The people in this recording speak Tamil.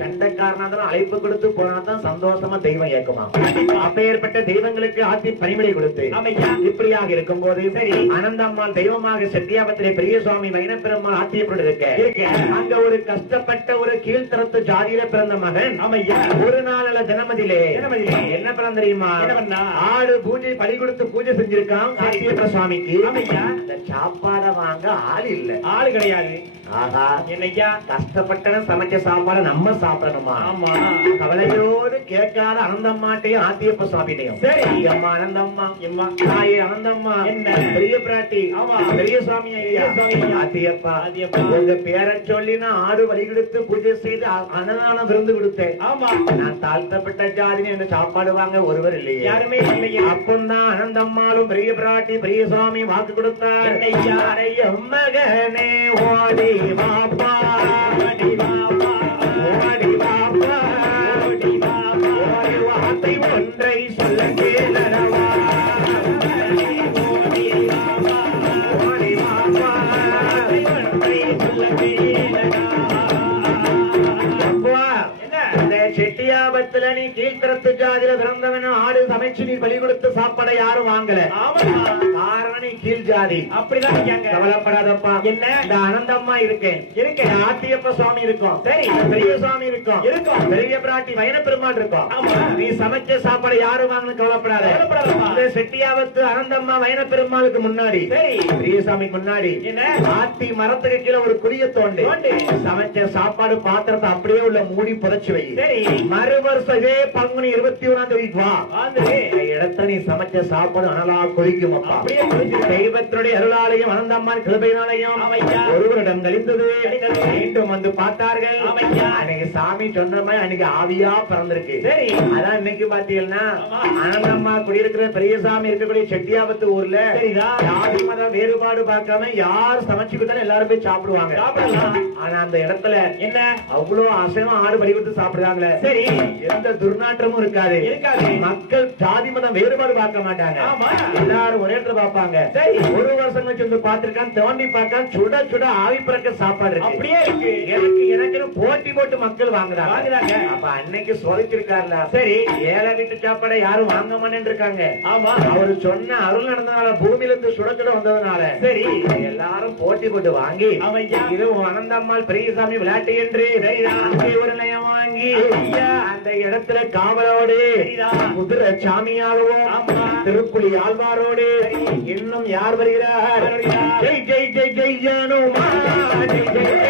சண்டைக்காரனா அழைப்பு கொடுத்து போனாதான் சந்தோஷமா தெய்வம் ஏற்குமா. அப்பேற்பட்ட தெய்வங்களுக்கு ஆத்தி பணிவிடை கொடுத்து இப்படியாக இருக்கும் போது சரி அனந்தம்மாள் தெய்வமாக செட்டியாபத்திலே பெரிய சுவாமி வைணப்பெருமாள் ஆத்தியப்பட்டு இருக்க அங்க ஒரு கஷ்டப்பட்ட ஒரு கீழ்த்தரத்து ஜாதியில பிறந்த மகன் ஒரு நாள் தினமதியிலே என்ன பிறந்த தெரியுமா? ஆடு பூஜை பலி கொடுத்து பூஜை செஞ்சிருக்கான் ஆத்தியப்ப சுவாமிக்கு. அந்த சாப்பாட வாங்க ஆள் இல்ல, ஆள் கிடையாது. ஆஹா, என்னையா கஷ்டப்பட்ட சமைச்ச சாப்பாடு நம்ம சாப்பிடணுமா? ஆமா, கவலையோடு கேட்காத அனந்தம்மாட்டையும் ஆத்தியப்ப சுவாமிட்டையும் சரி அம்மா அனந்தம்மா எம்மா தாயே அனந்தம்மா என்ன பெரிய பிராட்டி ஆமா பெரிய சுவாமி ஆத்தியப்பா உங்க பேரை சொல்லி நான் ஆடு வழி கொடுத்து பூஜை செய்து அன்னதானம் விருந்து கொடுத்தேன். ஆமா, நான் தாழ்த்தப்பட்ட ஜாதினு என்ன சாப்பாடு வாங்க ஒருவர் இல்லையே, யாருமே இல்லையே. அப்பந்தான் அனந்தம்மாளும் பெரிய பிராட்டி பெரிய சுவாமி வாக்கு கொடுத்தார். மகனே ஓடி வாப்பா ஓடி வாப்பா ஓடி வாப்பா ஓடி வாப்பா ஓடி வார்த்தை ஒன்றை சொல்ல கேளவா ஓடி வாப்பா ஓடி வாப்பா ஒன்றை சொல்ல கேளவா. செட்டியாபத்துல நீ கீழ்த்தரத்து ஜாதியில பிறந்தவன் ஆடு சமைச்சு நீ பலி கொடுத்து சாப்பாடை யாரும் வாங்கல. காரணம் நீ கீழ் ஜாதி. அப்படிதான் கவலைப்படாதப்பா. என்ன இந்த அனந்தம்மா இருக்கேன் ஆத்தியப்ப சுவாமி இருக்கும் சரி பெரிய சுவாமி இருக்கும் பெரிய பிராட்டி வைணப்பெருமாள் இருக்கும். நீ சமைச்ச சாப்பாடு யாரும் வாங்கணும் கவலைப்படாத. செட்டியாபத்து அனந்தம்மா வைணப்பெருமாளுக்கு முன்னாடி சரி பெரிய சாமிக்கு முன்னாடி என்ன ஆத்தி மரத்துக்கு கீழே ஒரு குழிய தோண்டி சமைச்ச சாப்பாடு பாத்திரத்தை அப்படியே உள்ள மூடி புதைச்சு வை. சரி மறு வருஷம் இதே பங்குனி 21ஆம் தேதி வா. இடத்த நீ சமைச்ச சாப்பாடு அனலா கொதிக்கும். தெய்வத்துடைய அருளாலையும் அனந்தம்மான் கிருபையினாலையும் ஒருவரிடம் கழிந்தது. மீண்டும் வந்து பார்த்தார்கள். அன்னைக்கு சாமி சொன்ன மாதிரி அன்னைக்கு ஆவியா பிறந்திருக்கு. சரி அதான் இன்னைக்கு பாத்தீங்கன்னா அனந்தம்மா குடியிருக்கிற பெரிய சாமி இருக்கக்கூடிய செட்டியாபத்து ஊர்ல ஜாதி மத வேறுபாடு பார்க்காம யார் சமைச்சு கொடுத்தாலும் எல்லாரும் போய் சாப்பிடுவாங்க. ஆனா அந்த இடத்துல என்ன அவ்வளவு அசைவம் ஆடு பலி கொடுத்து சாப்பிடுறாங்களே சரி எந்த துர்நாற்றமும் இருக்காது. மக்கள் ஜாதி மதம் வேறுபாடு பார்க்க மாட்டாங்க. எல்லாரும் ஒரே இடத்துல பார்ப்பாங்க. சரி ஒரு வருஷம் கழிச்சு வந்து பார்த்திருக்கான் தோண்டி பார்க்க சுட சுட ஆவி பறக்க சாப்பாடு இருக்கு. அப்படியே இருக்கு. எனக்கு போட்டி போட்டு மக்கள் வாங்குறாங்க. அப்ப அன்னைக்கு சோதிச்சிருக்காருல சரி ஏழை வீட்டு சாப்பாடை யாரும் வாங்க மாட்டேன்னு இருக்காங்க. ஆமா அவரு சொன்ன அருள் நடந்தனால பூமியில இருந்து சுட சுட வந்ததுனால சரி எல்லாரும் போட்டி போட்டு வாங்கி இது அனந்தம்மாள் பெரியசாமி விளையாட்டு என்று ஒரு நயம் வாங்கி அந்த இடத்துல காவலோடு குதிரை சாமியாகவும் திருப்புலி ஆழ்வாரோடு இன்னும் யார் வருகிறார்? ஜெய் ஜெய் ஜெய் ஜெய் ஜானுமா ஜெய் ஜெய்